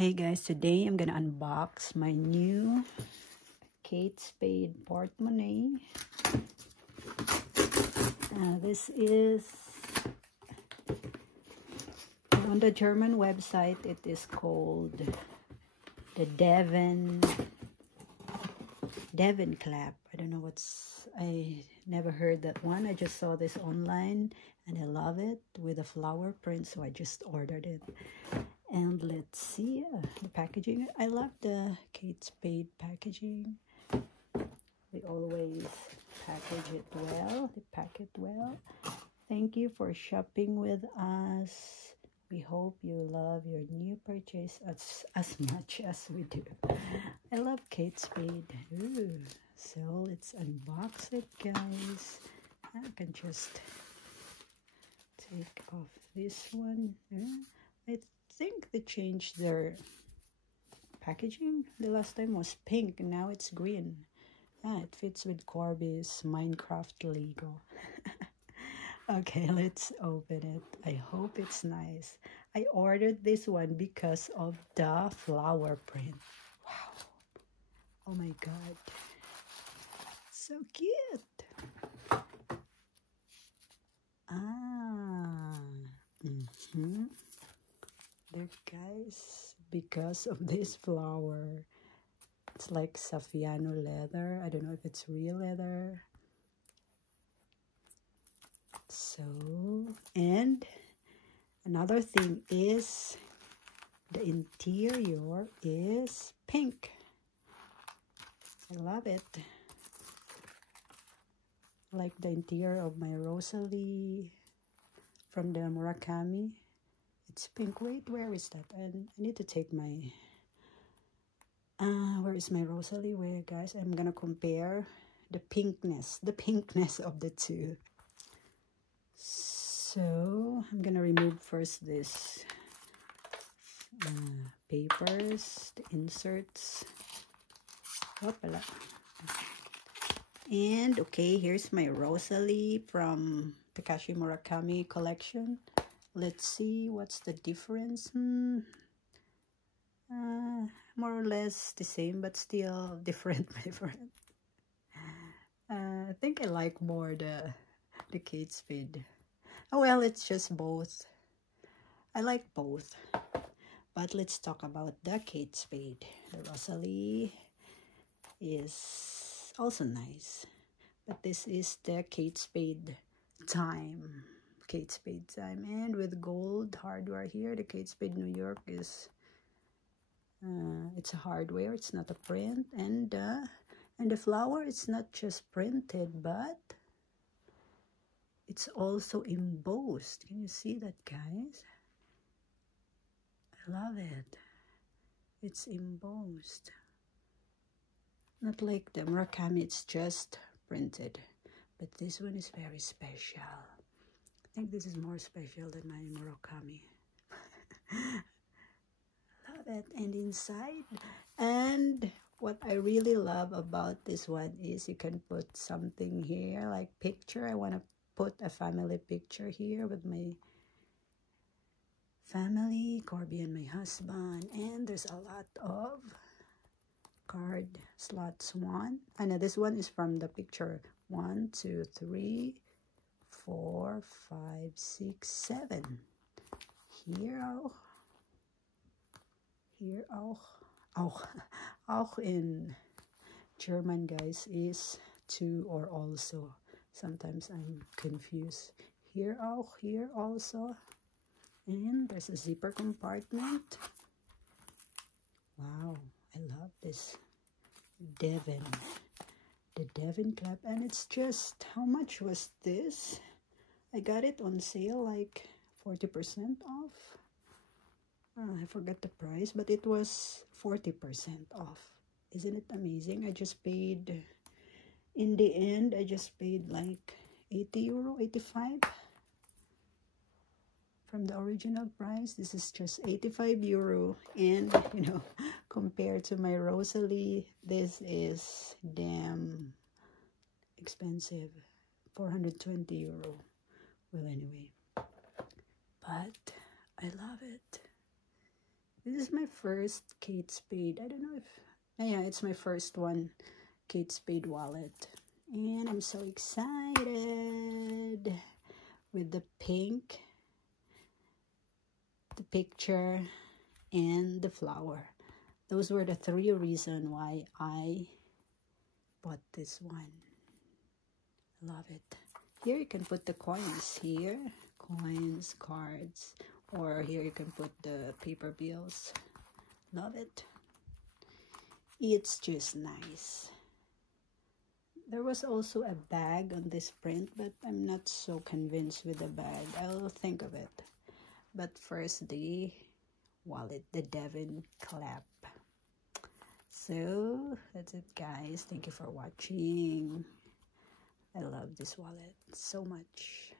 Hey guys, today I'm gonna unbox my new Kate Spade portemonnaie. This is on the German website. It is called the Devon Clap. I don't know I never heard that one. I just saw this online and I love it with a flower print, so I just ordered it. And let's see the packaging. I love the Kate Spade packaging. They always package it well. They pack it well. Thank you for shopping with us. We hope you love your new purchase as much as we do. I love Kate Spade. Ooh. So let's unbox it, guys. I can just take off this one. I think they changed their packaging. The last time was pink and now it's green. It fits with Corby's Minecraft Lego. Okay, let's open it. I hope it's nice. I ordered this one because of the flower print. Wow. Oh my god. So cute. There, guys, because of this flower. It's like Saffiano leather. I don't know if it's real leather. So, and another thing is the interior is pink. I love it. Like the interior of my Rosalie from the Murakami. It's pink. Wait, where is that? I need to take my where is my Rosalie? Where, guys? I'm gonna compare the pinkness of the two. So I'm gonna remove first this papers, the inserts. Whoopala. And okay, here's my Rosalie from Takashi Murakami collection. Let's see what's the difference. More or less the same, but still different. I think I like more the Kate Spade. Oh well, it's just both. I like both. But let's talk about the Kate Spade. The Rosalie is also nice. But this is the Kate Spade Time. Kate Spade Time. And with gold hardware here, the Kate Spade New York is it's a hardware, it's not a print. And the flower, it's not just printed, but it's also embossed. Can you see that, guys? I love it. It's embossed. Not like the Murakami, it's just printed. But this one is very special. I think this is more special than my Murakami. Love it. And inside, and what I really love about this one is you can put something here, like picture. I want to put a family picture here with my family, Corby and my husband. And there's a lot of card slots. I know this one is from the picture 1, 2, 3, 4, 5, 6, 7. Here auch in German, guys, is to or also. Sometimes I'm confused. Here also. And there's a zipper compartment. Wow, I love this Devon. The Devon Clap. And it's just, how much was this? I got it on sale, like 40% off. I forgot the price, but it was 40% off. Isn't it amazing? I just paid, in the end, I just paid like 80 euro, 85 from the original price. This is just 85 euro. And, you know, compared to my Rosalie, this is damn expensive. 420 euro. Well, anyway. But I love it. This is my first Kate Spade. I don't know if, yeah, it's my first one, Kate Spade wallet. And I'm so excited with the pink, the picture, and the flower. Those were the 3 reasons why I bought this one. Love it. Here you can put the coins here, coins, cards, or here you can put the paper bills. Love it. It's just nice. There was also a bag on this print, but I'm not so convinced with the bag. I'll think of it. But first, the wallet, the Devon Clap. So that's it, guys. Thank you for watching. I love this wallet so much.